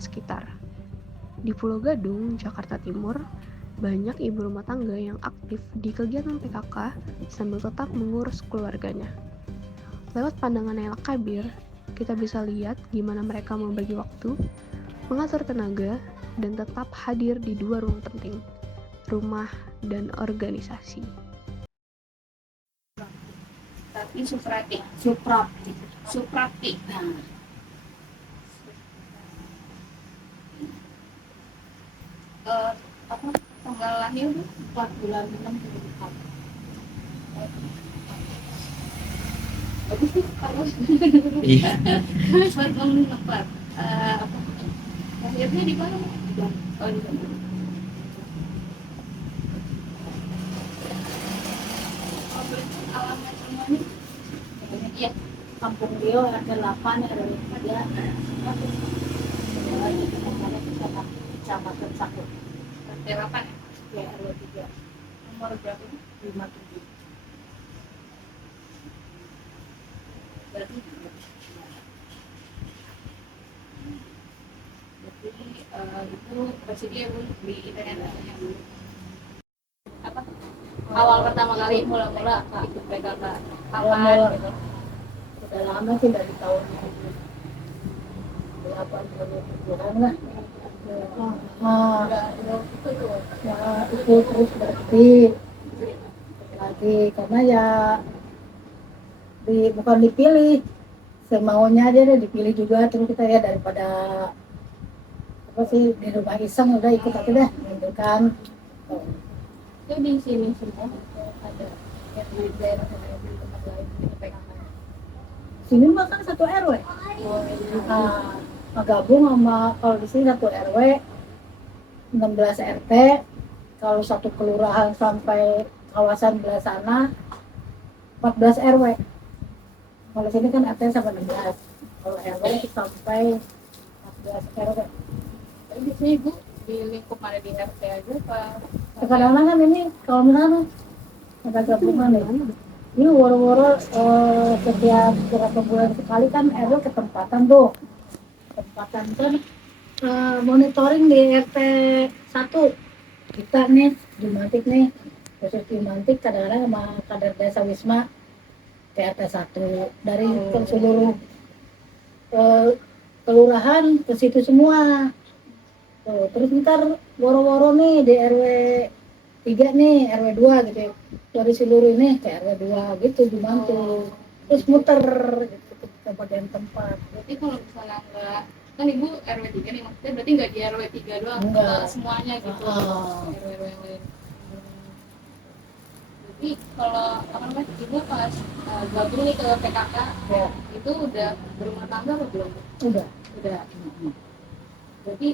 sekitar. Di Pulau Gadung, Jakarta Timur, banyak ibu rumah tangga yang aktif di kegiatan PKK sambil tetap mengurus keluarganya. Lewat pandangan El Kabir, kita bisa lihat gimana mereka membagi waktu, mengatur tenaga, dan tetap hadir di dua ruang penting, rumah dan organisasi. Tapi Suprapti. Nah, apa tanggal lahir 4 bulan 6 2004. Bagus sih kalau Iya. 4 bulan 4. Apa lahirnya di mana? Oh, di Bandung. Oh, berarti alamat rumahnya? Iya, Kampung Rio RT 8 RW 3 Kecamatan Sakut RT 8 ya? ya RW 3 Nomor berapa? 57. Berarti itu bersedia Bu di internet dulu. Apa? Awal pertama kali mula-mula ikut PKK kapan gitu? Udah lama sih dari tahun 80-an lah. Itu tuh Ya itu terus berhenti lagi karena ya bukan dipilih, semaunya aja deh dipilih juga, terus kita ya daripada apa sih di rumah iseng udah ikut aja deh gitu kan. itu di sini semua ada yang di daerah lain di tempat lain di PKK. Sini mah kan satu RW. Gabung sama kalau di sini satu RW 16 RT, kalau satu kelurahan sampai kawasan belah sana 14 RW. Kalau sini kan RT sampai 16, kalau RW sampai 14 RW. Tapi di sini Bu di lingkup mana di RT aja Pak? Kadang-kadang kan ini kalau misalnya ada gabungan ya, ini woro-woro setiap beberapa bulan sekali kan RW ketempatan tuh, ketempatan kan monitoring di RT 1 kita nih Jumantik nih, khusus Jumantik kadang-kadang sama kader desa Wisma ke RT 1 dari ke seluruh kelurahan ke situ semua. Tuh, terus ntar woro-woro nih di RW 3 nih, RW 2 gitu ya. Dari seluruh ini ke RW 2 gitu dibantu. Terus muter gitu ke tempat-tempat. Berarti kalau misalnya enggak kan Ibu RW 3 nih maksudnya berarti enggak di RW 3 doang, Enggak. semuanya gitu. RW yang lain. Jadi kalau apa namanya Ibu pas gabung nih ke PKK Ya, itu udah berumah tangga atau belum? udah. Udah. Jadi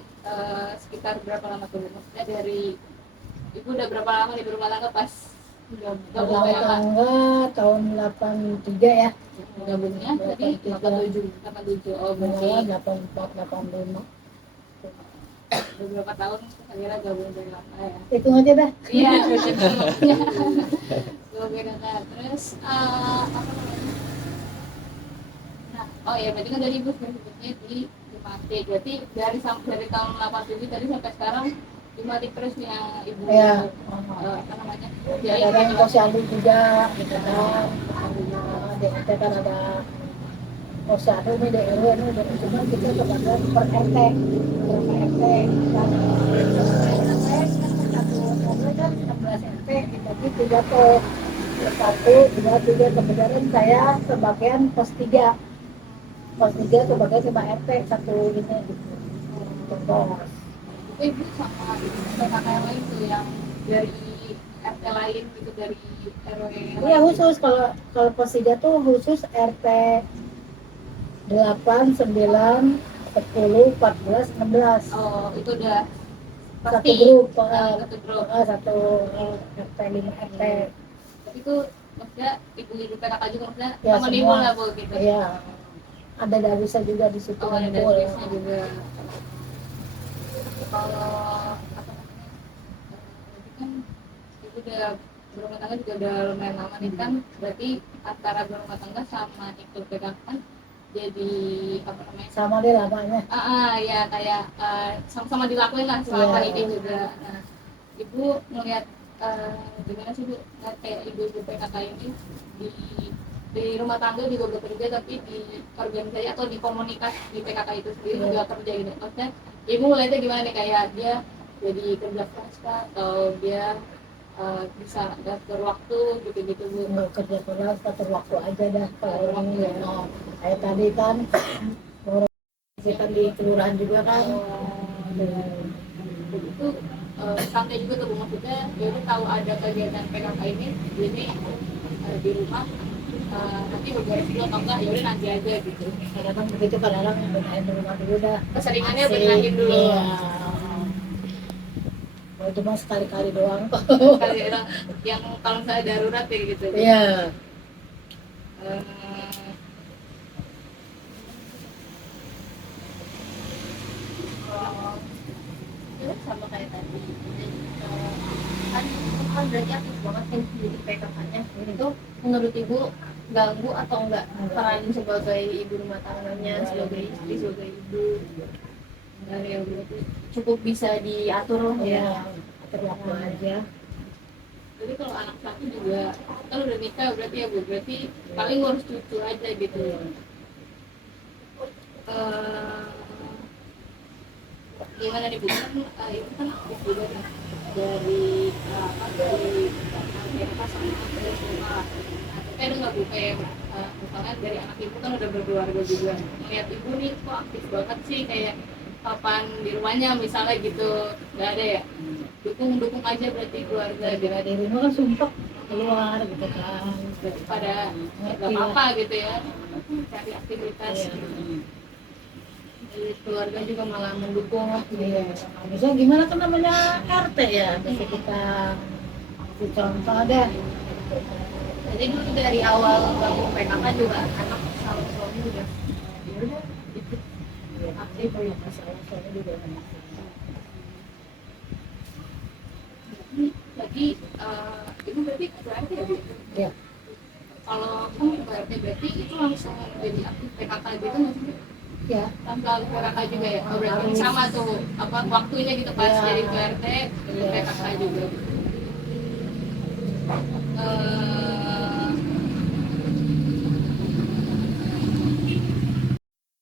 sekitar berapa lama tuh? Maksudnya dari Ibu udah berapa lama nih berumah tangga pas gabung Rumah PKK? tangga tahun 83 ya. Gabungnya tadi 87. Oh berarti 84, 85. beberapa tahun akhirnya gabung dari lama ya. Hitung aja dah. Iya, gabung PKK. Terus apa namanya? Nah, oh ya berarti kan dari Ibu sebutnya di Jumatik. Berarti dari tahun 87 tadi sampai sekarang Jumatik terus nih yang Ibu Ya. apa namanya? Ada yang posyandu juga gitu kan. Di RT kan ada posyandu nih di RW nih, cuma kita kebetulan per RT, berapa RT kan. Satu RW kan 16 RT dibagi 3 pos. Satu, dua, tiga, kebetulan saya sebagian pos 3. Pos 3 sebagai sama RT satu ini gitu. Pos. Ibu sama PKK yang lain tuh yang dari RT lain gitu dari RW Iya khusus kalau pos 3 tuh khusus RT 8, 9, 10, 14, 16. Oh itu udah Satu pasti grup, satu grup. satu RT 5 RT. Tapi itu maksudnya ibu-ibu PKK juga maksudnya Ya, temen semua. ibu lah Bu gitu. Iya. Ada Darwisa juga di situ. Oh ada Darwisnya juga. Kalau apa namanya? Berarti kan ibu udah berumah tangga juga udah lumayan lama nih kan. Berarti antara berumah tangga sama ikut PKK kan jadi apa namanya, sama dia lamanya. ya kayak sama-sama dilakuin lah selama Iya. ini juga. Nah, ibu ngelihat gimana sih bu, ngeliat kayak ibu-ibu PKK ini di rumah tangga juga bekerja, tapi di organisasi atau di komunitas di PKK itu sendiri juga kerja gitu. Maksudnya ibu ngeliatnya gimana nih, kayak dia jadi kerja keras kah, atau dia bisa ngatur waktu gitu-gitu bu? Nggak kerja keras, atur waktu aja dah kalau ini ya. Kayak tadi kan kita di kelurahan juga kan. Itu santai juga tuh bu, maksudnya dia tuh tahu ada kegiatan PKK ini, jadi di rumah nanti beberes dulu atau enggak, yaudah nanti aja gitu. Kadang-kadang begitu, kadang-kadang benahin di rumah dulu dah. Keseringannya Asik. benahin dulu. Iya. Kalau cuma sekali-kali doang kok. Kali yang kalau misalnya darurat ya gitu. Iya. Eh, Ya, sama kayak tadi. Kan kan berarti aktif banget kan jadi PKK-nya. Itu menurut ibu ganggu atau enggak peran sebagai ibu rumah tangganya, sebagai istri, sebagai ibu? Enggak ya, berarti cukup bisa diatur lah ya. Iya. Atur waktu aja. jadi kalau anak satu juga kan udah nikah berarti ya bu, berarti paling ngurus cucu aja gitu. Eh, gimana nih bu, kan itu kan aktif juga nih dari apa sama SMA. Tapi ada nggak bu kayak misalnya dari anak ibu kan udah berkeluarga juga, ngeliat ibu nih kok aktif banget sih, kayak kapan di rumahnya misalnya gitu, nggak ada ya? Dukung aja berarti keluarga gitu. Di rumah kan sumpah keluar gitu kan. Pada nggak apa-apa gitu ya, cari aktivitas. Jadi keluarga juga malah mendukung. Iya. Bisa gimana kan namanya RT ya. Bisa kita kasih contoh deh. Jadi dulu dari awal gabung PKK juga anak sama suami udah Ya udah ikut aktif ya masalah soalnya juga enak. Jadi itu berarti berarti ya Bu? Iya. Kalau kan berarti itu langsung jadi aktif PKK gitu nggak sih? Ya. Tanpa PKK juga ya? Oh, berarti sama tuh apa waktunya gitu pas Ya. jadi PRT PKK juga.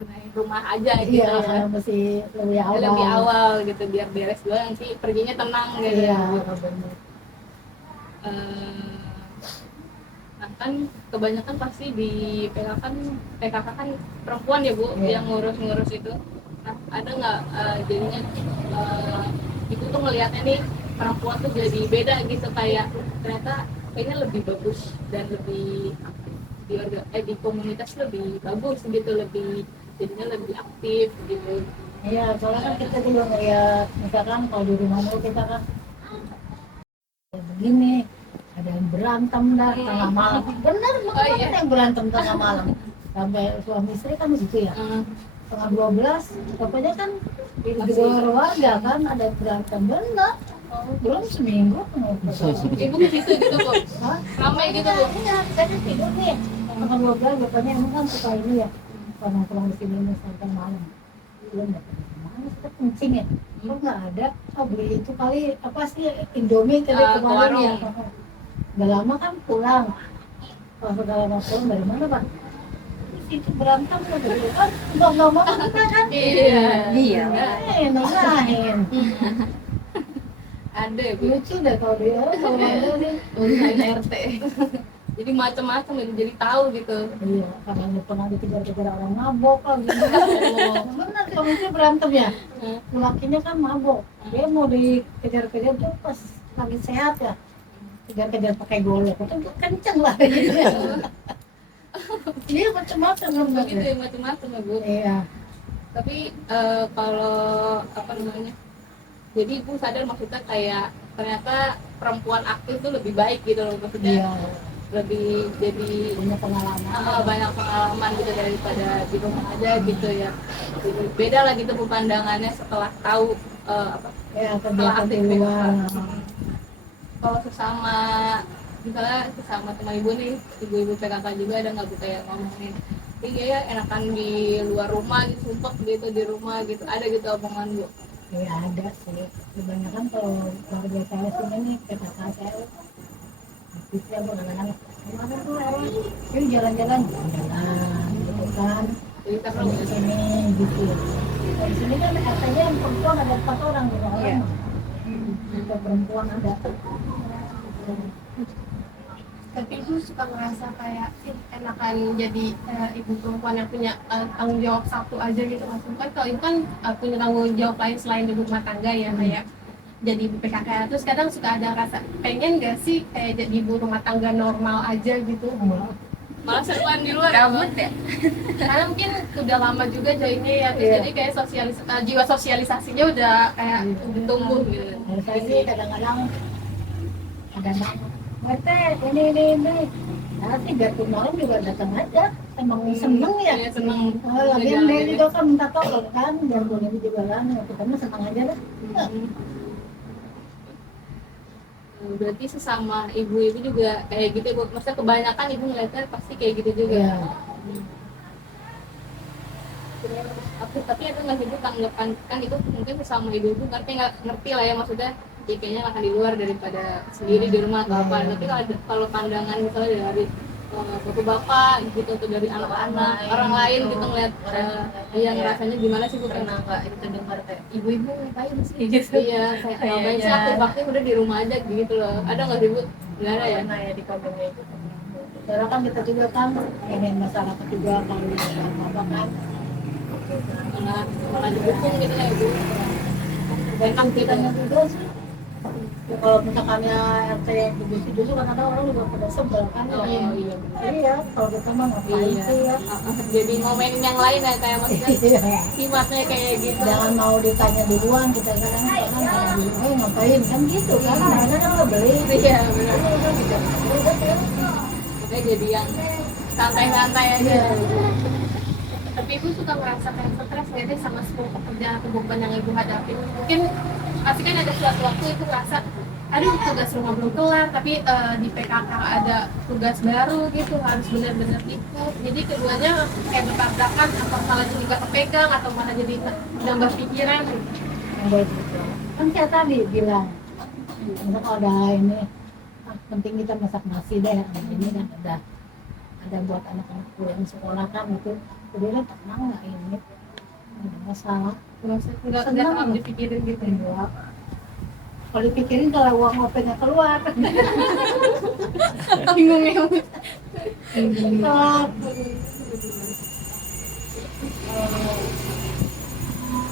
Main rumah aja gitu Iya, kan. mesti lebih awal. Lebih awal gitu biar beres dulu, nanti perginya tenang gitu. Iya, benar. Nah kan kebanyakan pasti di PKK kan perempuan ya Bu, Iya. yang ngurus itu. Nah ada nggak jadinya ibu tuh ngelihatnya nih perempuan tuh jadi beda gitu, kayak ternyata kayaknya lebih bagus dan lebih di komunitas lebih bagus gitu, lebih jadinya lebih aktif gitu. Iya, soalnya kan kita juga ngeliat, misalkan kalau di rumah mulu kita kan kayak begini, ada yang berantem dah tengah malam. Bener, iya. ada yang berantem tengah malam. Sampai suami istri kan begitu ya. Setengah 12, pokoknya kan di luar warga kan ada yang berantem, bener. Belum seminggu. Ibu ke situ gitu Bu, Hah? ramai gitu Bu. Iya, saya kan tidur nih. Setengah 12, bapaknya emang kan suka ini ya. Kalau pulang di sini sampai malam. Belum dapat mana kita kencing ya. Kok nggak ada? Oh beli itu kali apa sih Indomie kali Ke kemarin ya. warung. Udah lama kan pulang. Kalau sudah lama pulang dari mana Pak? Itu berantem gitu kan, nggak mau kita kan? Iya. Nolahin. Ada ya Bu. Lucu deh kalau dia, kalau ada sih. Urusan RT. Jadi macam-macam dan jadi tahu gitu. Iya, karena pernah dikejar-kejar orang mabok lah gitu. Benar suaminya berantem ya. Lakinya kan mabok. Dia mau dikejar-kejar tuh pas lagi sehat ya. Kejar-kejar pakai golok, itu kenceng lah gitu ya. Iya macam-macam Begitu sebenarnya. ya, macam-macam ya Bu. Iya. Tapi kalau apa namanya, jadi ibu sadar maksudnya kayak ternyata perempuan aktif tuh lebih baik gitu loh, maksudnya Iya. lebih jadi Punya pengalaman. banyak pengalaman gitu daripada di rumah aja gitu ya. Jadi beda lah gitu pemandangannya setelah tahu apa, Ya setelah kegiatan di aktif luar. kalau misalnya teman ibu nih, ibu-ibu PKK juga ada nggak Bu kayak ngomongin iya enakan di luar rumah gitu, sumpah gitu di rumah gitu, ada gitu omongan Bu? Ya ada sih. Kebanyakan kalau keluarga saya sini nih, kata saya, bisa anak-anak kemarin tuh yuk jalan-jalan, jalan, gitu kan. Jadi karena Di sini gitu. Di sini kan katanya yang perempuan ada 4 orang di orang. Iya. Kita perempuan ada. Tapi ibu suka ngerasa kayak enakan jadi ibu perempuan yang punya tanggung jawab satu aja gitu, maksudnya kan kalau ibu kan punya tanggung jawab lain selain ibu rumah tangga ya, kayak jadi ibu PKK. Terus kadang suka ada rasa pengen gak sih kayak jadi ibu rumah tangga normal aja gitu, malah seruan di luar gabut ya. Karena mungkin udah lama juga joinnya ya, terus Iya. jadi kayak jiwa sosialisasinya udah kayak udah tumbuh gitu. Kalau saya sih kadang-kadang ini. Nah, sih biar malam juga datang aja. Emang seneng ya. Iya, seneng. Lagian dia juga kan minta tolong kan, biar ini juga kan. Kita mah senang aja lah. Berarti sesama ibu-ibu juga kayak gitu Bu, maksudnya kebanyakan ibu ngeliatnya pasti kayak gitu juga. Iya. Tapi itu nggak sih Bu, tanggapan kan itu mungkin sesama ibu-ibu ngerti lah ya, maksudnya ya kayaknya akan di luar daripada sendiri di rumah atau apa. Tapi kalau pandangan misalnya dari bapak-bapak gitu atau dari anak-anak orang lain gitu ngeliat yang rasanya gimana sih Bu? Pernah nggak itu dengar kayak ibu-ibu ngapain sih gitu? Iya, saya ngapain sih aktif-aktif udah di rumah aja gitu loh. Ada nggak sih Bu? Nggak ada ya? Pernah ya di kampungnya itu. Karena kan kita juga kan ingin masyarakat juga kalau apa kan. Malah didukung gitu ya Bu. Kan kita juga sih. Ya, kalau misalkannya RT yang justru kan ada orang juga pada sebel kan. Oh iya. Iya, kalau kita mah ngapain Iya. sih ya. Jadi ngomenin yang lain ya, kayak maksudnya Iya. sifatnya kayak gitu. Jangan mau ditanya duluan, kita kadang ada di rumah ngapain kan gitu kan. Mereka kan nggak beli. Iya benar. Udah kan. Kita jadi yang santai-santai aja. Iya. Tapi ibu suka ngerasa kayak stres nggak sih sama semua pekerjaan atau beban yang ibu hadapi? Mungkin pasti kan ada suatu waktu ibu ngerasa, aduh tugas rumah belum kelar, tapi di PKK ada tugas baru gitu, harus benar-benar ikut. Jadi keduanya kayak bertabrakan, atau malah juga kepegang, atau malah jadi nambah pikiran. Kan kayak tadi bilang, misal kalau ada ini, penting kita masak nasi deh, ini kan ada buat anak-anak pulang sekolah kan itu, jadi tenang nggak ini, nggak ada masalah. Nggak Senang. terlalu dipikirin gitu. Enggak. Kalau dipikirin kalau uang OP-nya keluar, Bingung ya. keluar.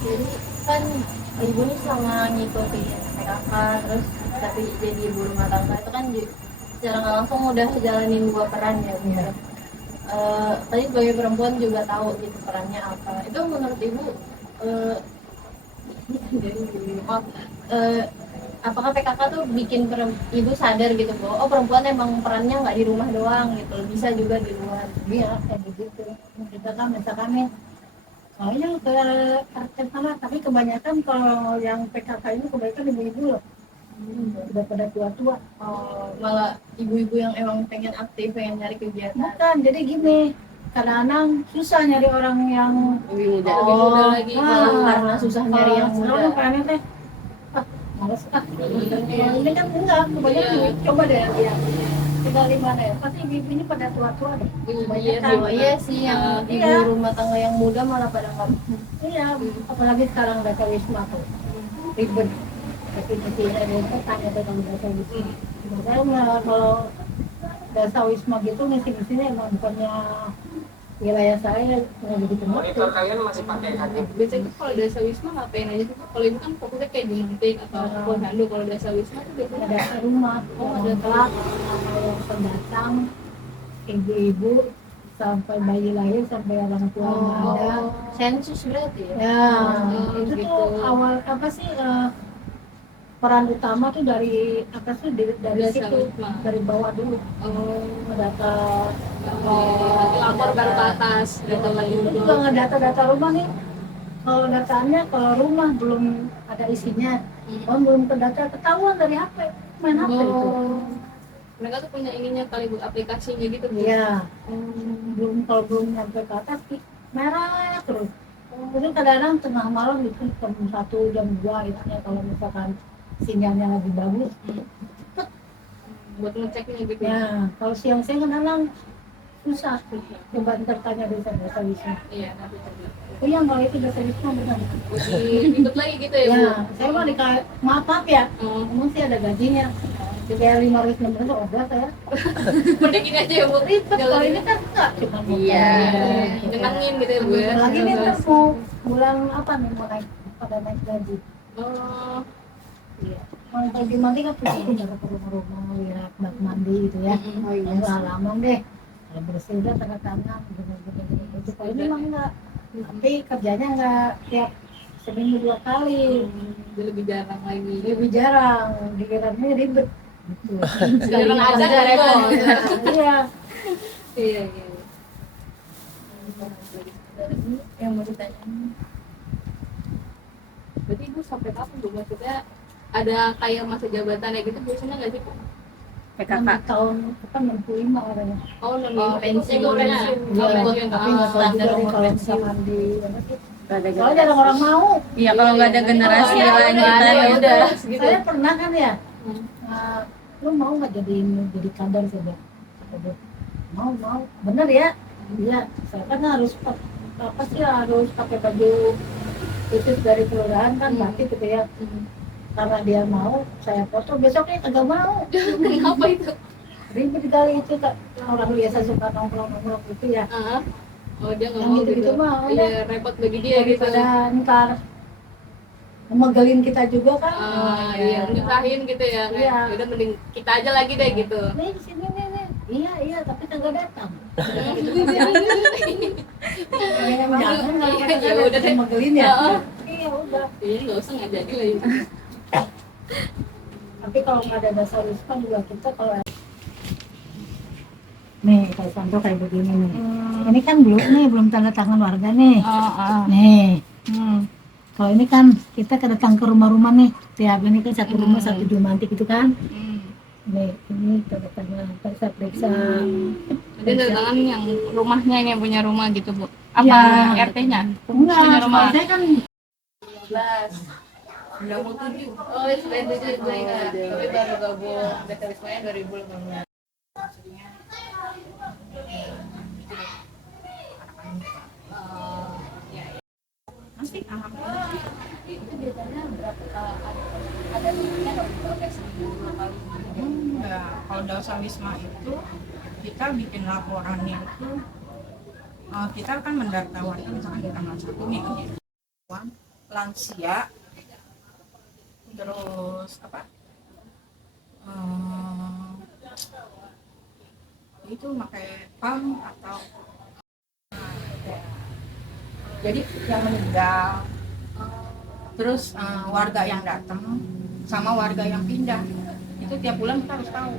Jadi kan ibu ini selama ngikutin PKK terus tapi jadi ibu rumah tangga itu kan secara nggak langsung udah jalanin dua peran ya Bu. Tadi sebagai perempuan juga tahu gitu perannya apa. Itu menurut ibu apakah PKK tuh bikin ibu sadar gitu bahwa oh perempuan emang perannya nggak di rumah doang gitu, bisa juga di luar. Iya, kayak begitu. Kita kan misalkan nih, soalnya ke RT sana, tapi kebanyakan kalau yang PKK ini kebanyakan ibu-ibu loh. Udah pada tua-tua. Malah ibu-ibu yang emang pengen aktif, pengen nyari kegiatan. Bukan, jadi gini, kadang-kadang susah nyari orang yang Lebih muda lagi. Karena susah nyari yang muda. Sekarang kayaknya teh, males ini kan enggak, kebanyakan coba deh ya. Tinggal di mana ya? Pasti ibu ini pada tua-tua deh. Iya sih, yang ibu Iya. rumah tangga yang muda malah pada nggak. Iya, apalagi sekarang data wisma tuh ribet. Tapi ada yang tanya tentang data wisma. Makanya kalau data wisma gitu mesti-mestinya emang bukannya wilayah saya nggak begitu Monitor ngerti. kalian masih pakai KTP? Biasanya tuh kalau desa wisma ngapain aja sih? Kalau ibu kan fokusnya kayak jumantik atau posyandu. Kalau desa wisma tuh biasanya Ada rumah, ada kelak, yang pendatang, ibu-ibu sampai bayi lahir sampai orang tua nggak ada. Sensus berarti ya. Ya, itu gitu. tuh awal apa sih peran utama tuh dari apa sih dari Desa situ wisma. dari bawah dulu data. nanti lapor baru ke atas. Data lagi Itu juga ngedata-data rumah nih. Kalau datanya kalau rumah belum ada isinya, belum terdata ketahuan dari HP, main HP itu. Mereka tuh punya ininya kali Bu, aplikasinya gitu Bu. Iya. kalau belum nyampe ke atas merah terus. Kemudian kadang-kadang tengah malam itu jam 1 jam 2 itu ya kalau misalkan sinyalnya lagi bagus. Buat ngeceknya gitu. Ya, kalau siang-siang kadang susah. Coba ntar tanya desa Wisma. Iya, nanti coba. Oh iya, kalau itu desa Wisma benar. Lebih ribet lagi gitu ya, Bu? Ya, saya mah maaf ya, Hmm. emang sih ada gajinya. Dibayar 500 600 udah saya. Mending gini aja ya, Bu. Ribet kalau ini kan enggak cuma Iya, motor. nyenengin gitu ya, Bu ya. Lagi nih ntar mau bulan apa nih mau naik pada naik gaji. Oh, Iya. Mau pergi mandi kan pergi ke rumah-rumah lihat bak mandi gitu ya. Oh iya. Halaman deh. Kalau bersih udah tanda tangan gitu. Itu kalau ini mah enggak. Tapi kerjanya enggak tiap seminggu 2 kali. Jadi lebih jarang lagi. Lebih jarang. Dikiranya ribet. Gitu. Jarang ada kan repot. Iya. Iya, iya. Yang mau ditanya. Berarti Ibu sampai kapan, Bu? Maksudnya ada kayak masa jabatannya gitu biasanya nggak sih, Bu? PKK. Tahun kan 65 orangnya. Oh, Oh, pensiun. Itu pensiun. Iya, Oh, pensiun. tapi nggak tahu standar juga nih umur kalau pensiun. misalkan di Gak ada soalnya jarang orang mau. Iya, kalau nggak ada generasi Iya, lain udah, kita ya ya udah. udah. Gitu. Saya pernah kan ya, Hmm. lu mau nggak jadi kader saja? Mau, bener ya? Iya, saya kan harus apa sih harus pakai baju itu dari kelurahan kan batik gitu ya. Karena dia mau, saya foto besoknya kagak mau. Kenapa itu? Ribet kali itu Kak. Orang biasa suka nongkrong gitu ya. Ah. Oh, dia nggak Yang mau gitu-gitu gitu. mah, udah. Iya, repot bagi dia gitu. Daripada ntar memegelin kita juga kan. Ah, iya, nyusahin gitu ya. Kayak, Iya. udah mending kita aja lagi deh gitu. Nih di sini nih. Iya, tapi kagak datang. Jangan kalau Iya, kata ya saya udah deh. memegelin ya. Ah. Iya udah. Iya, nggak usah nggak jadi lagi. Tapi kalau nggak ada dasar wisma juga kita kalau nih kayak contoh kayak begini nih. Ini kan belum tanda tangan warga nih. Nih. Kalau ini kan kita datang ke rumah-rumah nih. Tiap ini kan satu rumah satu jumantik gitu kan. Nih, ini tanda tangan periksa. Jadi tanda tangan yang rumahnya yang punya rumah gitu, Bu. Apa Ya. RT-nya? Enggak, Punya rumah. saya kan 12. Udah mau 7. Oh, sudah 7 itu ya. Tapi baru gabung PT Wismanya 2018. Maksudnya nanti alhamdulillah itu biasanya berapa ada limitnya kalau kita kayak seminggu 2 kali gitu. Enggak, kalau dasar wisma itu kita bikin laporannya itu kita akan mendata warga misalkan di tanggal 1 nih lansia terus apa itu pakai pam atau jadi yang meninggal terus warga yang datang sama warga yang pindah itu tiap bulan kita harus tahu.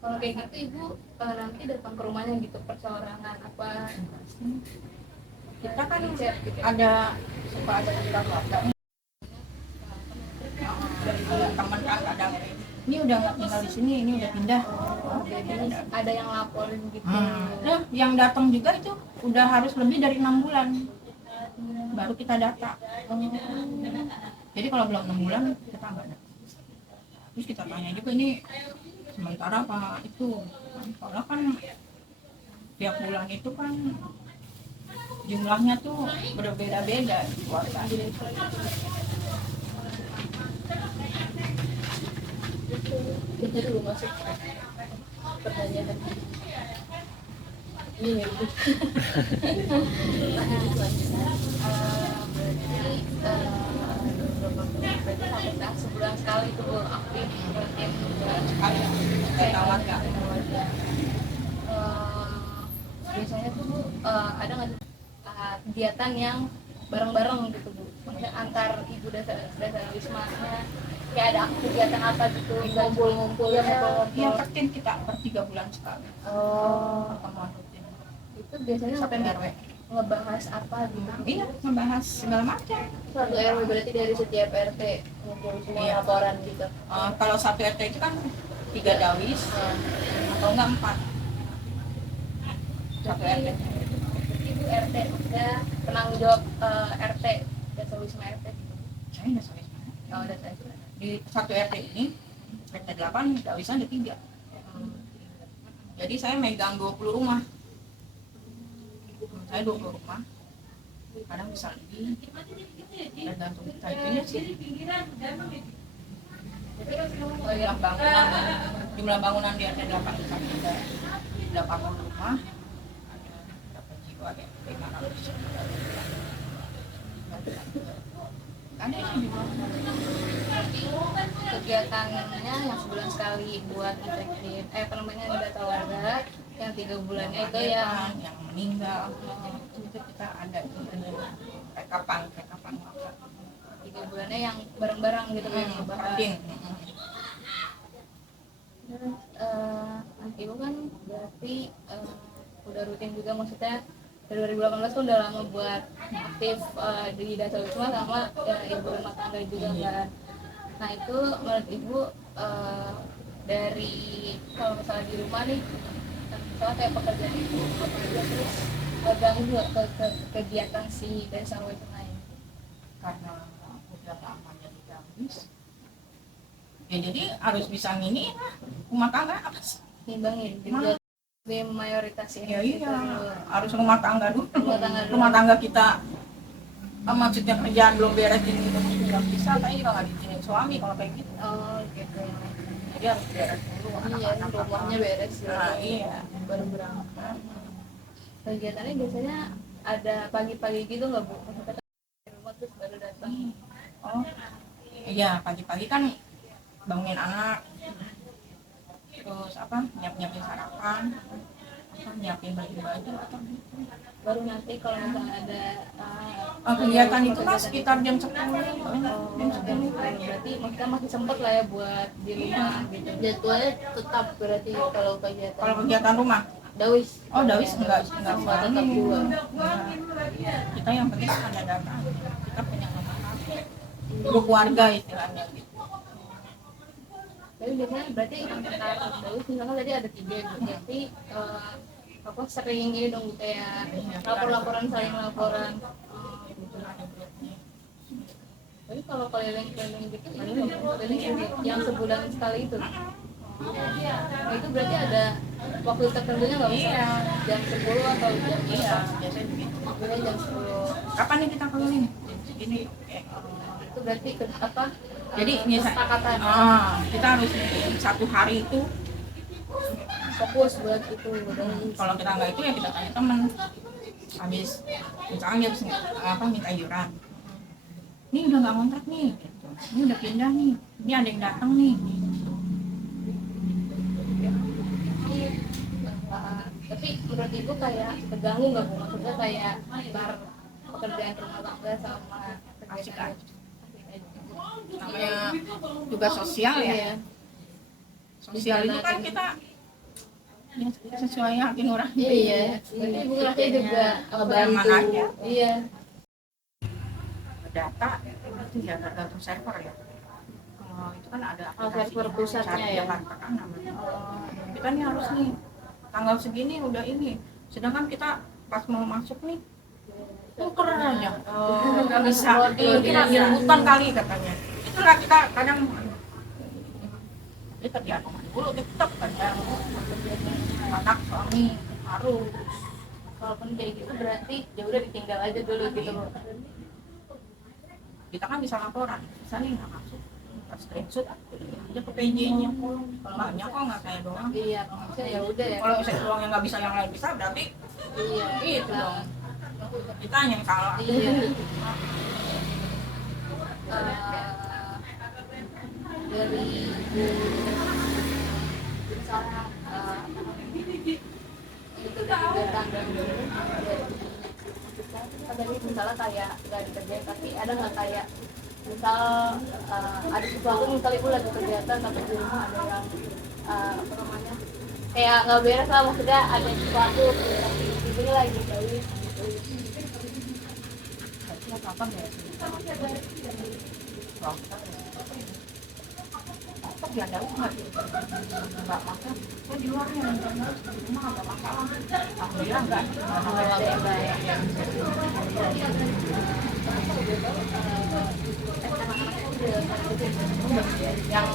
Kalau kayak gitu Ibu nanti datang ke rumahnya gitu perseorangan apa Kita kan chat gitu. ada suka ada cerita keluarga ada teman kan ada ini udah nggak tinggal di sini ini udah pindah. Jadi ada yang laporin gitu. Nah, yang datang juga itu udah harus lebih dari 6 bulan baru kita data. Jadi kalau belum 6 bulan kita nggak ada. Terus kita tanya juga ini sementara apa itu, kalau kan tiap bulan itu kan jumlahnya tuh berbeda-beda di keluarga. Kita dulu masuk pertanyaan ini ya Bu. Berarti sebulan sekali itu Bu aktif rutin Ada data warga. Biasanya tuh Bu ada nggak sih kegiatan yang bareng-bareng gitu Bu, maksudnya antar ibu dasar wismanya kayak ada kegiatan apa gitu ngumpul-ngumpul ya Yang rutin kita per 3 bulan sekali pertemuan rutin. itu biasanya Satu sampai RW. ngebahas apa gitu. Iya, ngebahas segala macam. Satu RW berarti dari setiap RT ngumpul semua Iya. laporan gitu. Kalau satu RT itu kan 3 dawis atau enggak 4. satu RT. Ibu RT udah penanggung jawab RT desa wisma RT. Saya nggak sampai sana. Oh, udah saya. Di satu RT ini RT 8 Dawisan ada 3. Jadi saya megang 20 rumah. Saya 20 rumah. Kadang bisa lebih. Tergantung kita itunya sih. Jumlah bangunan di RT 8 itu ada 80 rumah. Ada berapa jiwa ya? 500. Ada yang di bawah. Kegiatannya yang sebulan sekali buat ngecekin data warga, yang 3 bulannya itu yang meninggal. Itu kita ada rekapan maka 3 bulannya yang bareng-bareng gitu kan ngebahas. penting. Terus ibu kan berarti udah rutin juga, maksudnya dari 2018 kan udah lama buat aktif di desa wisma sama ibu rumah tangga juga kan. Nah itu menurut ibu dari kalau misalnya di rumah nih, misalnya kayak pekerjaan ibu apa aja, terus ganggu nggak ke kegiatan si desa wisma ini? Karena udah lamanya tidak habis. Ya jadi harus bisa ngini rumah tangga apa sih? Nimbangin juga lebih mayoritas Ya ini iya, harus rumah tangga dulu. Rumah tangga kita maksudnya kerjaan belum beres ini nggak bisa, tapi juga nggak diizinin suami kalau kayak gitu. Oh gitu. Jadi harus beres dulu Iya, anak-anak rumahnya beres ya. Nah, iya. Baru berangkat. Kegiatannya biasanya ada pagi-pagi gitu nggak bu? Maksudnya di rumah terus baru datang. Oh iya, pagi-pagi kan bangunin anak, terus nyiapin sarapan, nyiapin baju-baju apa gitu. Baru nanti kalau misalnya ada Kegiatan itu kan sekitar jam 10. berarti maksudnya masih sempet lah ya buat di rumah gitu. Jadwalnya tetap berarti kalau kegiatan. Kalau kegiatan rumah, Dawis. oh Dawis enggak tetap selalu. juga. Kita yang penting ada data, kita punya nomor HP, grup warga istilahnya gitu. Tapi biasanya berarti antara Dawis misalkan tadi ada 3 gitu. Berarti sering ini dong kayak laporan saling laporan. Tapi kalau keliling-keliling gitu, ini keliling yang sebulan sekali itu. Nah, itu berarti ada waktu tertentunya nggak bisa? Iya. Jam 10 atau jam Iya, biasanya begitu. Biasanya jam 10. Kapan nih kita keliling? Ini Itu berarti apa? Jadi kesepakatan. Kita harus satu hari itu Fokus buat itu. kalau kita nggak itu ya kita tanya teman. Habis misalkan dia habis minta iuran. Ini udah nggak kontrak nih, gitu. Ini udah pindah nih. Ini ada yang datang nih. Tapi menurut ibu kayak terganggu nggak bu? Maksudnya kayak bar pekerjaan rumah tangga sama Asik kerjaan aja. Namanya juga sosial ya. Iya. Sosial itu kan kita ya, sesuai hati nurani. Iya. Berarti ibu ngerasa juga Nyaman aja. Iya. Data itu ya tergantung server ya. Kalau itu kan ada server pusatnya ya. Jakarta kan namanya. Kita nih harus nih tanggal segini udah ini. Sedangkan kita pas mau masuk nih tuker aja. Nggak bisa. Kira hutan kali katanya. Itulah kita kadang ini kerjaan dulu tetap kadang anak suami harus. Kalaupun kayak gitu berarti ya udah ditinggal aja dulu gitu loh. Kita kan bisa laporan, misalnya nggak masuk, kita screenshot aja ke PJ-nya. Banyak kok nggak saya doang. Iya, kalau bisa ya udah ya. Kalau saya doang yang nggak bisa, yang lain bisa, berarti Iya. itu dong. Kita yang salah. Iya. Dari misalnya itu kegiatan dari tadi misalnya kayak nggak dikerjain, tapi ada nggak kayak misal ada sesuatu misal ibu lagi kegiatan tapi di rumah ada yang apa namanya kayak nggak beres lah, maksudnya ada sesuatu tapi ibunya lagi dari Kapan ya? ya ada rumah gitu. Nggak makan, saya di luarnya di rumah nggak masalah. Alhamdulillah nggak. Yang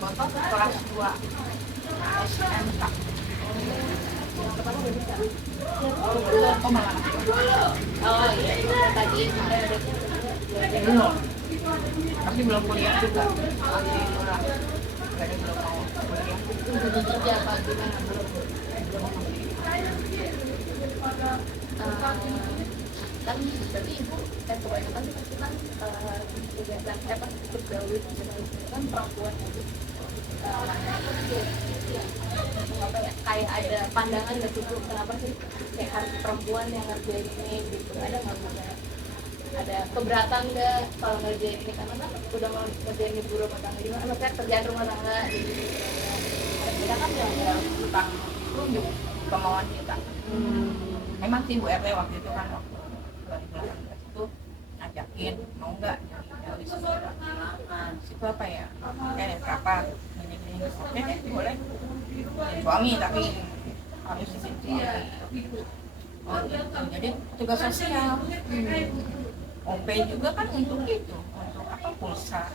botol kelas 2 SMK. Oh malah Oh iya, tadi belum, tapi belum kuliah juga. Masih kurang. Jadi belum mau kuliah. udah dijajah apa gimana belum? Kan berarti ibu kebanyakan sih pasti kan kegiatan pas bergaul kan perempuan itu apa ya, kayak ada pandangan nggak sih Bu, kenapa sih kayak harus perempuan yang ngerjain ini gitu, ada nggak Bu? Ada keberatan nggak kalau ngerjain ini karena kan udah mau ngerjain ibu rumah tangga juga, maksudnya kerjaan rumah tangga gitu. Kita kan yang tentang tunjuk kemauan kita. Memang sih Bu RT waktu itu kan waktu 2018 itu ngajakin mau nggak dari situ apa ya kayak berapa gini oke deh boleh suami tapi harus di situ oh, gitu. Jadi tugas sosial OP juga kan untuk itu untuk apa pulsa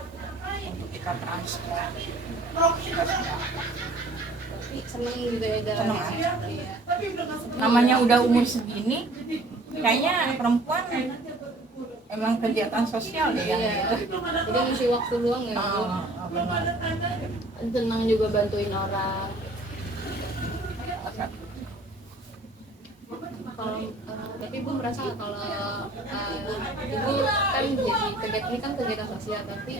untuk kita transfer Tapi seneng gitu ya jalan Seneng di aja. sini. Iya. namanya udah umur segini kayaknya perempuan emang kegiatan sosial deh yang gitu. Jadi ngisi waktu luang ya Bu. Benar. Senang juga bantuin orang. Kalau tapi ibu merasa nggak kalau ibu kan jadi kegiatan ini kan kegiatan sosial, tapi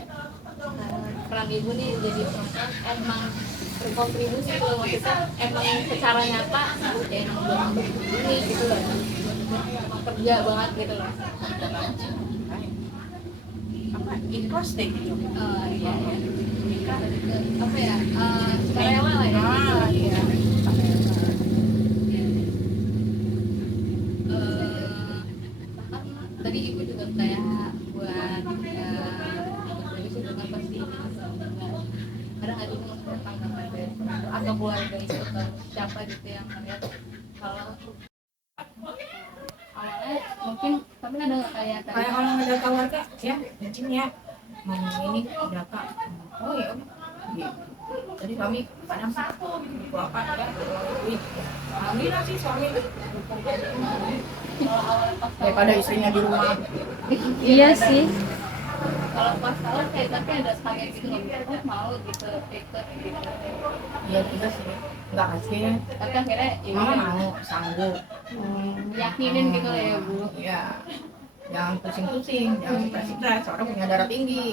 peran ibu nih jadi perempuan emang berkontribusi kalau maksudnya emang secara nyata ibu kayak emang buat ini gitu loh, emang kerja banget gitu loh. Apa ikhlas deh gitu. Iya, iya. Apa ya, sukarela lah ya. Iya. Tadi ibu juga kayak buat itu apa sih, ada nggak sih maksudnya tanggapan dari atau keluarga itu atau siapa gitu yang melihat kalau awalnya mungkin tapi ada nggak kayak tadi Kayak orang ada keluarga ya mungkin ya mau ini berapa oh ya udah gitu. Jadi suami kadang buku apa ya duit alhamdulillah sih suami daripada istrinya di rumah. Iya sih. kalau pas salah kayak tapi ada sekalian gitu nggak mau gitu ikut gitu, Iya juga sih nggak kasih tapi akhirnya ya mama udah, mau sanggup. yakinin gitu lah ya Bu. Iya jangan pusing-pusing jangan stres orang punya darah tinggi.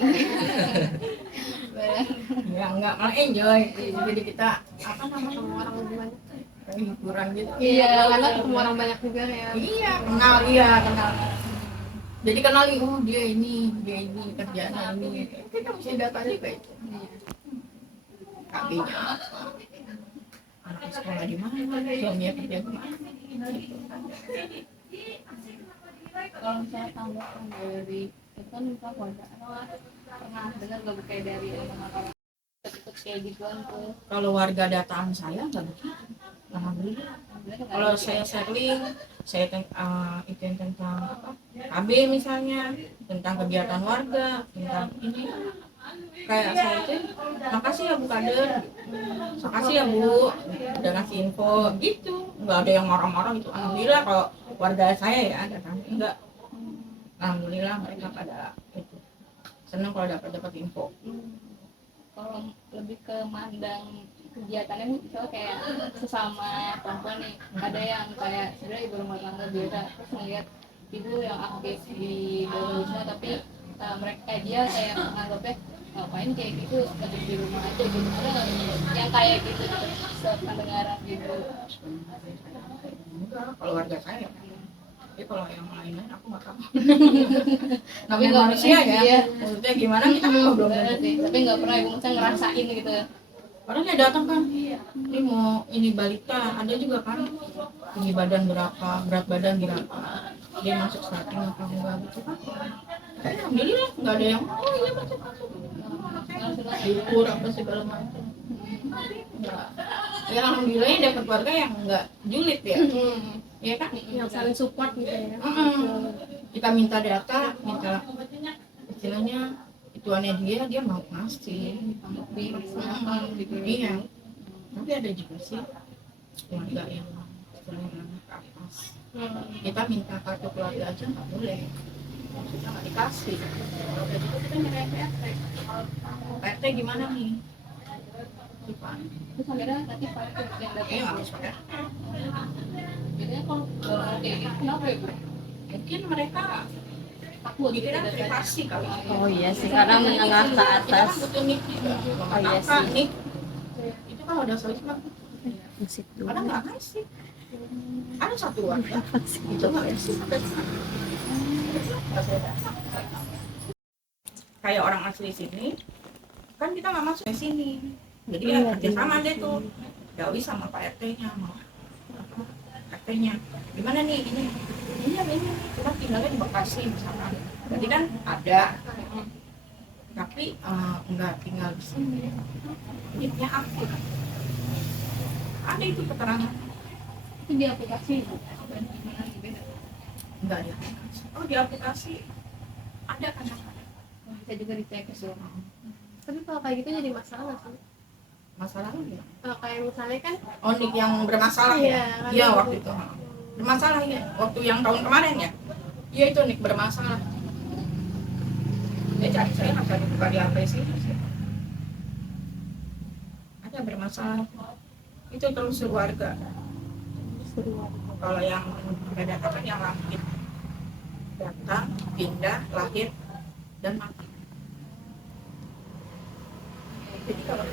Ya enggak malah enjoy jadi kita apa namanya Ketemu orang lebih banyak. kayak hiburan gitu. Iya, karena ketemu orang banyak juga ya. Iya kenal jadi kenali oh dia ini kerjaan ini kita mesti data juga itu KB-nya anak sekolah di mana suaminya kerja di mana gitu. Kalau misalnya tanggapan dari itu kan misalnya keluarga, emang pernah dengar gak Bu kayak dari orang-orang ikut kayak gituan tuh? Kalau warga dataan saya nggak begitu alhamdulillah. Kalau saya sharing saya itu tentang apa KB misalnya tentang kegiatan warga tentang ini kayak saya itu makasih ya Bu Kader makasih ya Bu udah ngasih info gitu nggak ada yang marah-marah gitu alhamdulillah kalau warga saya ya datang enggak alhamdulillah mereka pada itu senang kalau dapat info. Kalau lebih ke mandang kegiatannya misalnya kayak sesama perempuan nih, ada yang kayak sebenarnya ibu rumah tangga biasa terus ngeliat ibu yang aktif di Indonesia tapi mereka dia kayak menganggapnya ngapain kayak gitu lebih di rumah aja gitu, ada nggak yang kayak gitu sependengaran gitu? Kalau warga saya tapi kalau yang lain-lain aku nggak tahu. Tapi Namanya nggak manusia pernah, ya iya. maksudnya gimana kita kan belum Bener sih, tapi nggak pernah ibu misalnya ngerasain gitu. Padahal dia datang kan, ini mau ini balita, ada juga kan, tinggi badan berapa, berat badan berapa, dia masuk starting apa enggak gitu kan. Alhamdulillah nggak ada yang, oh iya masuk. libur apa segala macam. Enggak. Ya alhamdulillah dapat keluarga yang enggak julid ya. Iya kan? Yang saling support gitu ya. Kita minta data, minta istilahnya ituannya dia mau ngasih. Iya. Tapi ada juga sih keluarga yang istilahnya ke atas. Kita minta kartu keluarga aja nggak boleh. Maksudnya nggak dikasih. Kalau kayak gitu kita nyerahin PRT. PRT gimana nih? Terus akhirnya nanti Pak yang datang. Iya harus PRT. Biasanya kalau kayak gitu kenapa ya Bu? Mungkin mereka Takut gitu dikira datanya. privasi kali. Oh iya sih, karena menengah ke Kita kan atas. butuh nik juga. Oh iya Kenapa sih. nik? Itu kan ada soal Musik dulu. kadang nggak ngasih. Ada satu warga itu nggak ngasih sampai sekarang. Nggak saya datang. Kayak orang asli sini kan kita nggak masuk ke sini, jadi ya kerjasama deh tuh Dawi sama Pak RT-nya mau RT-nya gimana nih ini kita tinggalnya di Bekasi misalkan, berarti kan ada tapi nggak tinggal di sini, dia aktif. Ada itu keterangan Itu di aplikasi Bu. enggak di aplikasi. Oh di aplikasi ada kan? Bisa juga dicek ke semua. Tapi kalau kayak gitu jadi masalah nggak sih? Masalahnya Kayak misalnya kan nik yang bermasalah ya? Iya, kan Iya itu. waktu itu bermasalah ya, waktu yang tahun kemarin ya. Iya itu nik bermasalah. Dia cari saya nggak bisa dibuka di aplikasi. Ada bermasalah. Itu terus keluarga. Kalau yang beda kan yang lahir, datang, pindah, lahir, dan mati. Jadi kalau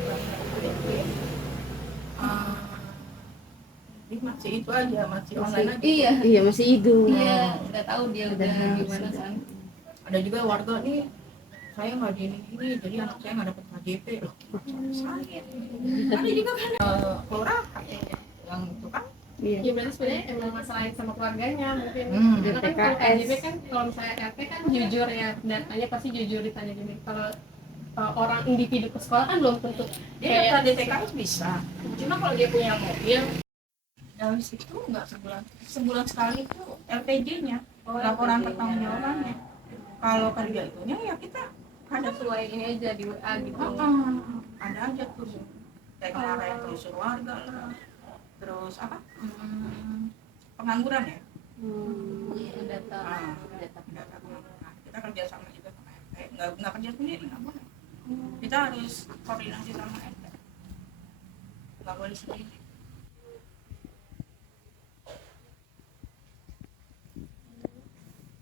ini masih itu aja, masih online aja. Iya. Iya masih hidup. Iya, nggak tahu dia udah gimana kan. Ada juga warga nih, saya nggak di ini, jadi anak saya nggak dapat KJP loh. Sakit. Ada juga kan kelurahan yang itu kan. Iya. ya berarti sebenarnya emang masalah yang sama keluarganya mungkin. Karena kan kalau PKS. KJP kan kalau misalnya RT kan jujur ya, datanya pasti jujur ditanya gini. Kalau orang individu ke sekolah kan belum tentu. Dia daftar di TKS bisa, cuma kalau dia punya mobil dari situ nggak sebulan sekali itu LPG-nya, laporan pertanggungjawabannya. Kalau kerja itunya ya kita ada sesuai ini aja di WA gitu. ada aja tuh kayak kemarin terus warga lah, terus apa pengangguran ya. Data. Data pengangguran. Kita kerja sama juga sama RT, nggak kerja sendiri nggak boleh. Kita harus koordinasi sama RT, nggak boleh sendiri.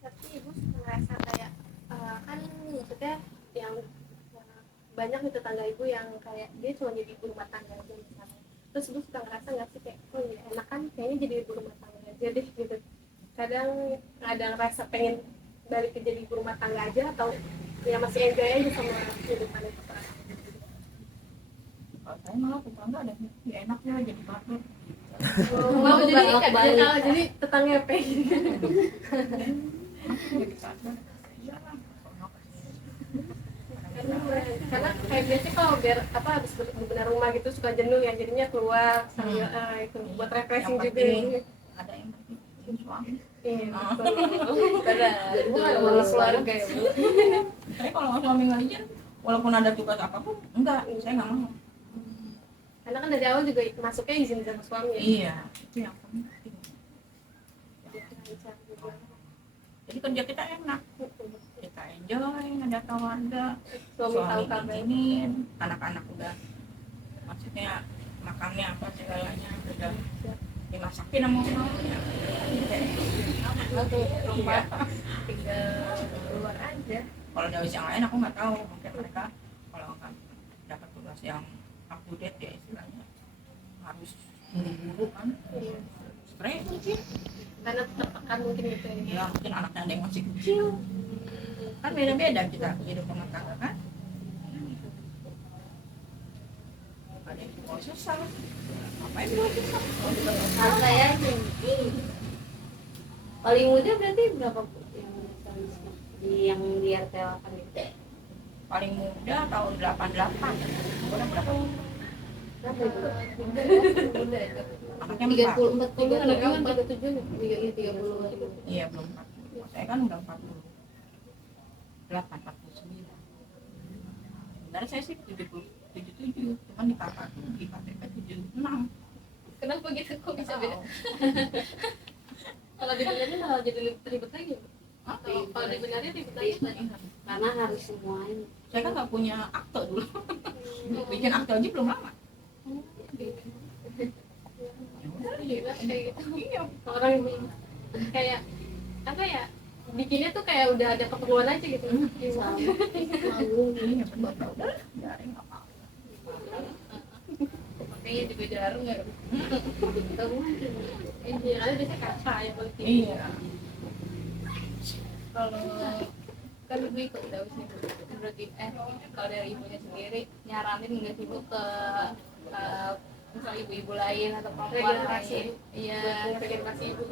Tapi ibu ngerasa kayak kan maksudnya yang banyak nih tetangga ibu yang kayak dia cuma jadi ibu rumah tangga aja misalnya. Terus ibu suka ngerasa nggak sih kayak oh ya enak kan kayaknya jadi ibu rumah tangga aja deh gitu. Kadang ada ngerasa pengen balik ke jadi ibu rumah tangga aja atau ya masih enjoy aja sama kehidupan itu. Kalau saya malah tetangga ada ya enaknya jadi partner. Oh, jadi tetangga pengen. Jadi partner. Iyalah. Karena kayak biasanya kalau biar apa habis benar rumah gitu suka jenuh ya jadinya keluar sambil itu buat refreshing Yang juga. penting ada yang penting suami. Iya, betul. Ibu nggak ada malas keluarga ya Bu. Saya kalau suami nggak izin, walaupun ada tugas apapun, enggak, saya nggak mau. Karena kan dari awal juga masuknya izin sama suami ya. Iya, itu yang penting. Jadi kerja kita enak, kita enjoy, ada keluarga, Suami tahu suami kabar. izinin, anak-anak udah, maksudnya makannya apa segalanya udah dimasakin sama mamanya. Rumah tinggal keluar aja. Kalau dari yang lain aku nggak tahu, mungkin mereka kalau nggak dapat tugas yang up to date ya istilahnya harus buru-buru kan, Iya. stres mungkin. Karena tertekan mungkin gitu ya. Ya mungkin anaknya ada yang masih kecil, kan beda-beda kita hidup rumah tangga kan. Ada yang mau susah, apa yang mau susah? Kalau saya paling muda berarti berapa Bu yang di RT 8 itu? paling muda tahun 88. Udah berapa? Muda itu. Anaknya 34, 40 anaknya kan 37, 30. Iya belum 40. Saya kan udah 48, 49. Sebenarnya saya sih 77, cuman di kakak tuh di KTP 76. Kenapa gitu, kok bisa beda? Tahu. Kalau dibenerin malah jadi ribet lagi. Kalau dibenerin ribet lagi. Karena harus semuanya. Saya kan nggak punya akte dulu. Bikin akte aja belum lama. Juga kayak gitu. Iya. Orang kayak apa ya? Bikinnya tuh kayak udah ada keperluan aja gitu. Iya betul. Udah, biarin nggak apa-apa. Makanya juga jarang nggak. Iya, karena biasanya kakak yang penting. Iya. Kalau kan ibu ikut Dawis nih, menurut kalau dari ibunya sendiri nyaranin nggak sih Bu ke misal ibu-ibu lain atau perempuan lain, iya regenerasi ibu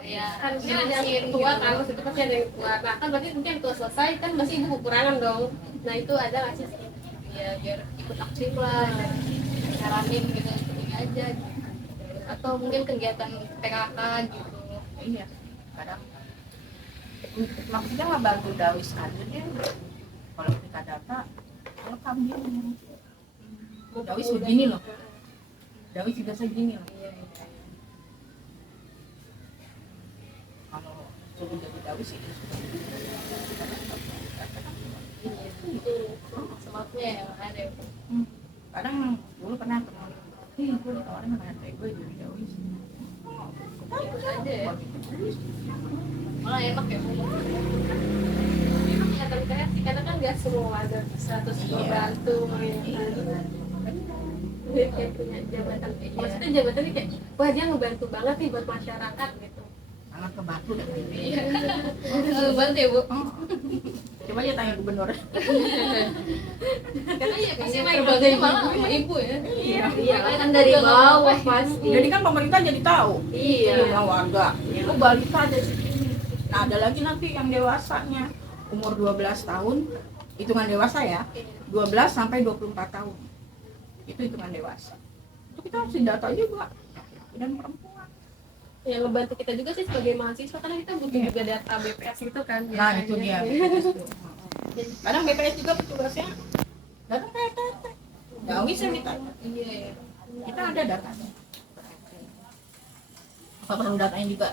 kayak kan yang tua kan maksudnya pasti ada yang tua, nah kan berarti mungkin tua selesai kan masih ibu kekurangan dong, nah itu ada nggak sih ya biar ikut aktif lah, nyaranin gitu penting aja gitu. Atau mungkin kegiatan PKK gitu. Iya. Kadang maksudnya nggak bantu Dawis aja deh. Kalau kita data, kalau kami Dawis begini loh. Dawis juga segini loh. Kalau suruh jadi Dawis itu sudah. Semangatnya ya ada. Kadang dulu pernah ketemu, gue ditawarin sama anak gue jadi Dawis. Ikut aja ya. Malah enak ya. Enak kelihatan kreatif karena kan nggak semua ada bisa terus membantu kayak punya jabatan. Maksudnya jabatannya kayak wah dia ngebantu banget nih buat masyarakat gitu. Sangat kebantu dan Iya. Bantu ya Bu. coba aja tanya gubernur. Karena ya pasti terbantunya malah sama ibu ya. Iya, kan dari bawah pasti. Jadi kan pemerintah jadi tahu. Iya. Rumah warga. Itu balita ada di sini. Nah ada lagi nanti yang dewasanya umur 12 tahun, hitungan dewasa ya. 12 sampai 24 tahun. Itu hitungan dewasa. Itu kita harus didata juga. Dan perempuan. Yang ngebantu kita juga sih sebagai mahasiswa karena kita butuh juga data BPS gitu kan. Nah biasanya. itu dia BPS tuh. Kadang BPS juga petugasnya datang ke RT. Nggak bisa ditanya. Iya ya. Kita ada datanya. Apa perlu datanya juga?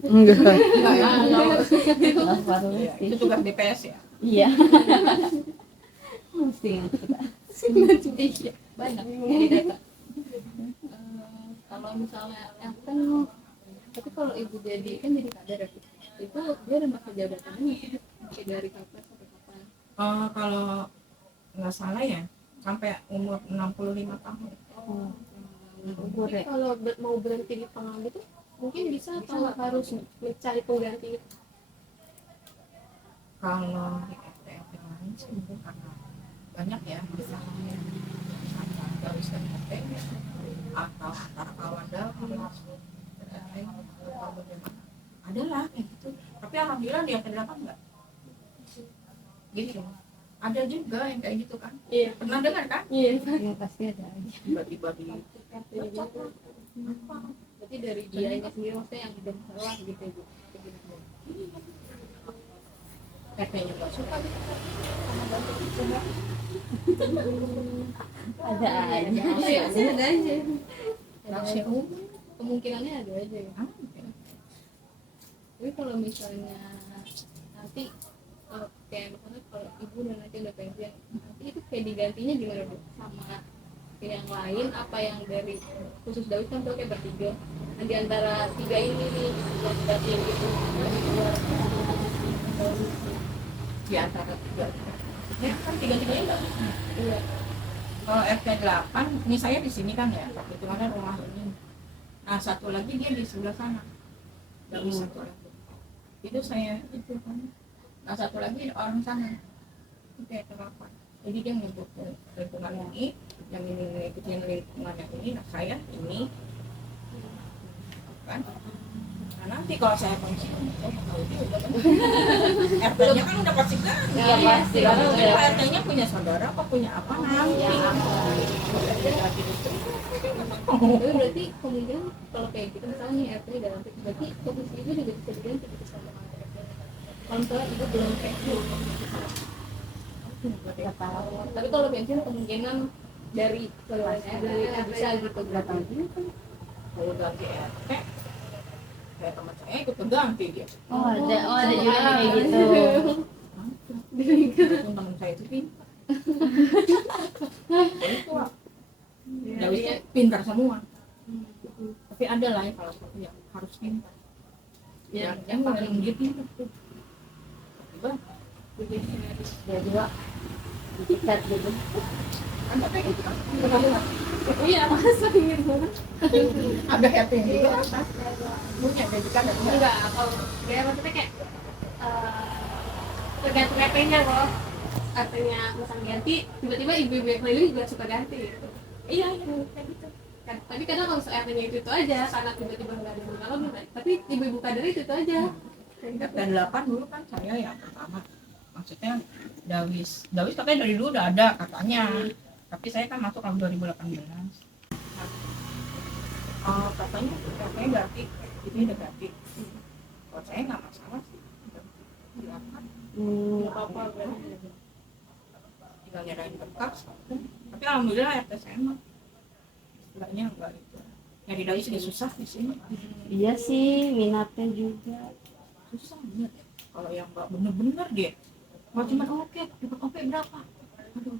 Enggak. Enggak ya? Apa Iya, itu tugas BPS ya. Iya. Mesti Iya, banyak di data. Kalau misalnya kan tapi kalau ibu jadi kan jadi kader ya, itu dia ada masa jabatannya masih dari kapan sampai kapan? Kalau nggak salah ya sampai umur 65 tahun. Tapi kalau mau berhenti di tengah gitu mungkin bisa atau harus mencari pengganti gitu? Kalau di RT lain sih mungkin karena banyak ya misalnya dari RT atau antara kawan Dawis atau bagaimana adalah kayak gitu. Tapi alhamdulillah di RT 8 enggak gitu. Ada juga yang kayak gitu kan. Iya. Pernah dengar kan? Iya. ya pasti ada aja. Tiba-tiba di Berarti dari dianya sendiri maksudnya yang udah salah gitu ibu. RT-nya nggak suka gitu. Ada aja. Iya, pasti ada aja. Rahasia umum. Kemungkinannya ada aja ya. Ah, oke. Tapi kalau misalnya nanti kayak misalnya kalau ibu dan nanti udah pensiun nanti itu kayak digantinya gimana Bu? Sama yang lain apa yang dari khusus Dawis kan tuh kayak bertiga, nah di antara tiga ini nih yang gantiin gitu Di antara tiga. Ya kan tiga-tiganya enggak. iya. Kalau RT 8, ini saya di sini kan ya, itu ada rumah ini. Nah satu lagi dia di sebelah sana. Dari satu lagi. Itu saya itu kan. Nah satu lagi orang sana. Itu kayak terlapan. Jadi dia ngikut lingkungan ini, yang ini ngikutin lingkungan yang ini. Nah saya ini kan. Karena nanti kalau saya pensiun saya nggak tahu juga kan. RT-nya kan udah pasti ganti. Iya, pasti. RT-nya punya saudara apa punya apa nanti. Tapi berarti kemungkinan kalau kayak gitu misalnya nih RT dalam berarti posisi ibu juga bisa diganti gitu sama RT. Kalau misalnya ibu belum pensiun. Nggak tahu. Tapi kalau pensiun kemungkinan dari keluarga dari bisa gitu Nggak tahu juga. Kalau ganti RT kayak teman saya ikut ganti dia. Oh ada juga kayak gitu. Walaupun teman saya itu pintar. Itu Dawisnya pintar semua. Tapi ada lah ya salah satu yang harus pintar. Yang paling dia pintar tuh. Tiba Dia juga dicat gitu. kan kayak gitu kan. iya masa ingin banget Agak happy juga. Punya gaji kan ada. enggak kalau dia maksudnya kayak tergantung RT-nya kok artinya misalnya ganti tiba-tiba ibu-ibu yang keliling juga suka ganti gitu iya kayak gitu kan tapi kadang kalau RT-nya itu aja karena tiba-tiba nggak ada yang kalau tapi ibu-ibu kader itu aja RT 8 dulu kan saya yang pertama. Maksudnya Dawis katanya dari dulu udah ada katanya. Tapi saya kan masuk tahun 2018. Nah, katanya ganti, ini udah ganti. Kalau saya nggak masalah sih. Silakan. nggak apa-apa kan Tinggal nyadain berkas. Tapi alhamdulillah RT saya mah istilahnya enggak itu. Nyari Dawis juga susah di sini. Iya sih minatnya juga. Susah banget. Kalau yang nggak bener-bener dia. Kalau cuma oke, dapat oke berapa? Aduh,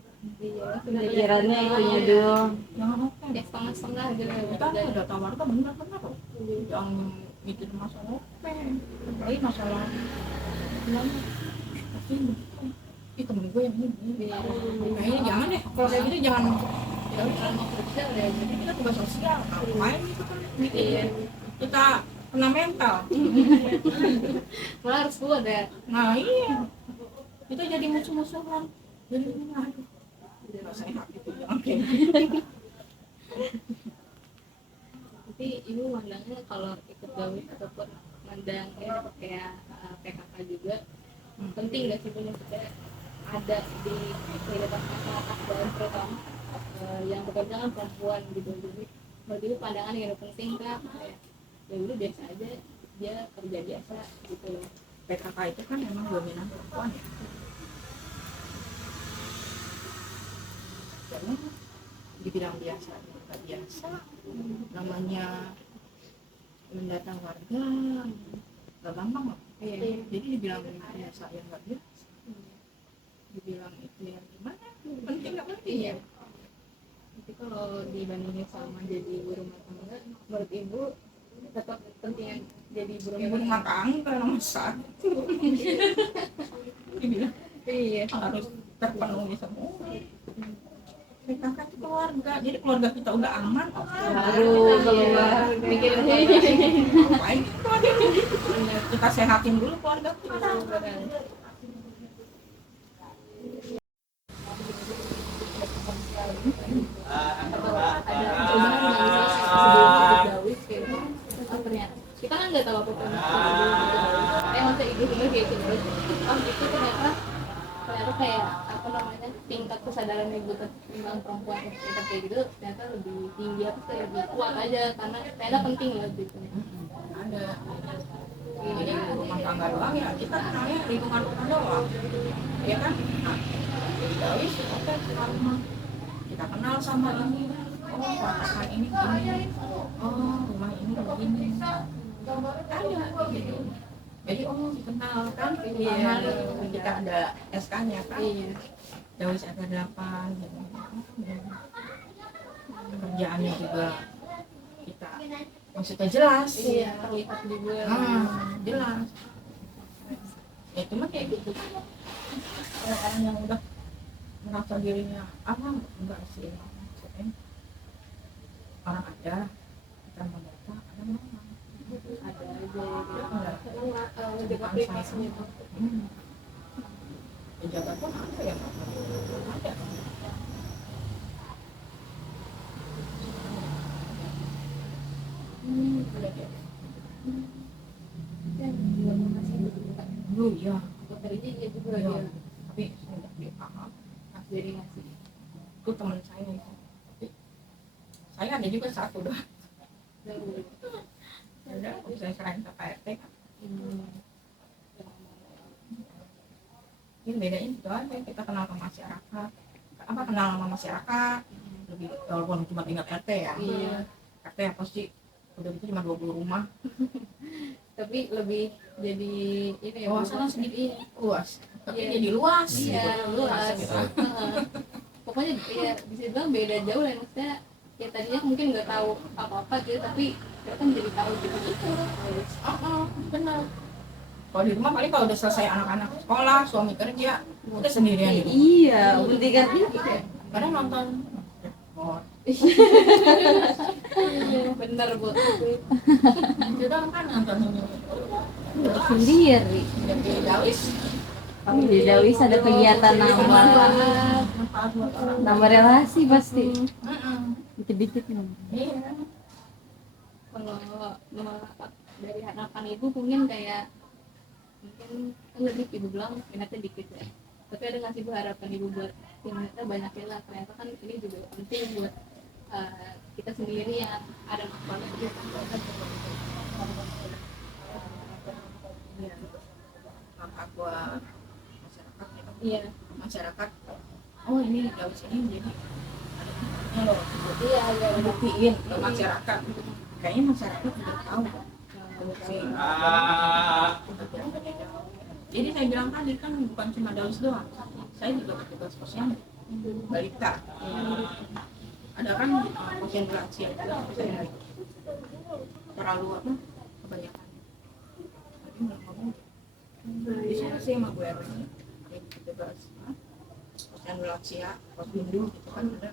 Pikirannya itunya doang. jangan oke. ya setengah-setengah gitu Kita ada tawarkan bener-bener kok. Yang mikir masalah oke, apalagi masalah gimana? Pasti begitu. Ih temen gue yang ini. Kayaknya jangan deh. Kalau kayak gitu jangan. Ya udah mau kerja udah. Jadi kita tugas sosial. Ngapain gitu kan? Bikin kita kena mental. malah harus keluar deh Nah iya. Kita jadi musuh-musuhan. Jadi aduh. Nggak sehat itu jangan kayak gitu. tapi ibu mandangnya kalau ikut gawis ataupun mandang ya kayak PKK juga penting nggak sih punya maksudnya ada di kehidupan masyarakat dan terutama yang bekerja kan perempuan gitu jadi bagi ibu pandangan yang penting kan kayak ya udah biasa aja dia kerja biasa gitu loh PKK itu kan memang dominan perempuan ya. Karena dibilang biasa, nggak biasa. Namanya mendatang warga, nggak gampang loh. Jadi dibilang biasa yang nggak biasa. Dibilang itu yang gimana? Penting nggak penting ya? tapi kalau dibandingin sama jadi ibu rumah tangga menurut ibu tetap penting yang jadi Ibu rumah tangga nomor satu. Dibilang iya harus terpenuhi semua. PKK itu keluarga, jadi keluarga kita udah aman. Baru keluar. mikirin Ngapain keluarga kita sehatin dulu keluarga kita. ada perubahan nggak misalnya sebelum ikut gawis kayak gitu ternyata kita kan nggak tahu apa pun masa ibu juga kayak gitu terus itu ternyata kayak apa namanya tingkat kesadaran ibu tentang perempuan tingkat kayak gitu ternyata lebih tinggi apa kayak lebih kuat aja karena ternyata penting loh gitu Ada. Jadi rumah tangga doang ya kita kenalnya lingkungan rumah doang, ya kan? Nah, jadi oke kita rumah kita kenal sama ini. Oh kontrakan ini gini. Oh rumah ini begini. Ada gitu. Jadi kenal kan kenal kita ada SK-nya kan. iya Dawis ada 8 gitu. Kerjaannya juga kita maksudnya jelas. iya terlihat juga Jelas. Ya cuma kayak gitu. Orang yang udah merasa dirinya apa enggak sih maksudnya orang ada kita mendata ada mana ada aja ngejek aplikasinya tuh pejabat pun ada ya ada. Udah kayak gitu. iya. Dokternya iya juga Iya. dia Tapi saya nggak dia paham. dari ngasih. Itu teman saya itu. Tapi saya ada juga satu dah. Ya udah, saya serahin ke Pak RT kan. Ini bedanya itu aja, kita kenal sama masyarakat. Apa kenal sama masyarakat? Lebih walaupun cuma tingkat RT ya. Iya. RT apa sih? Udah gitu cuma 20 rumah. Tapi lebih jadi ini ya. Luasannya segini luas. Tapi Iya. jadi luas. Iya, luas. Gitu. Heeh. Pokoknya ya bisa dibilang beda jauh lah, maksudnya ya tadinya mungkin nggak tahu apa-apa gitu, tapi kita kan jadi tahu gitu. Benar. Kalau di rumah paling kalau udah selesai anak-anak sekolah, suami kerja, udah sendirian di rumah. Iya, pentingan itu. Kadang nonton. Bener buat Kita kan nonton ini. Sendiri. Jadi Dawis. Di Dawis ada kegiatan Manfaat nambah buat orang. nambah relasi pasti. Mm-mm. Dikit-dikit nih. Iya. kalau dari harapan ibu mungkin kayak mungkin kan lebih ibu bilang minatnya dikit ya, tapi ada nggak sih Bu harapan ibu buat yang minatnya banyak ya lah, ternyata kan ini juga penting buat kita sendiri yang ada manfaatnya gitu. Iya. Manfaat buat masyarakat ya. Iya, Masyarakat. Oh ini Dawis ini jadi ada manfaatnya loh. iya, iya, Buktiin ke masyarakat. Kayaknya masyarakat sudah tahu. Jadi saya bilang tadi kan bukan cuma Dawis doang, saya juga petugas posyandu balita. Ada kan posyandu lansia juga saya terlalu apa kebanyakan. Tapi nggak ngomong. Di sana sih sama gue petugas posyandu lansia, posyandu gitu kan ada.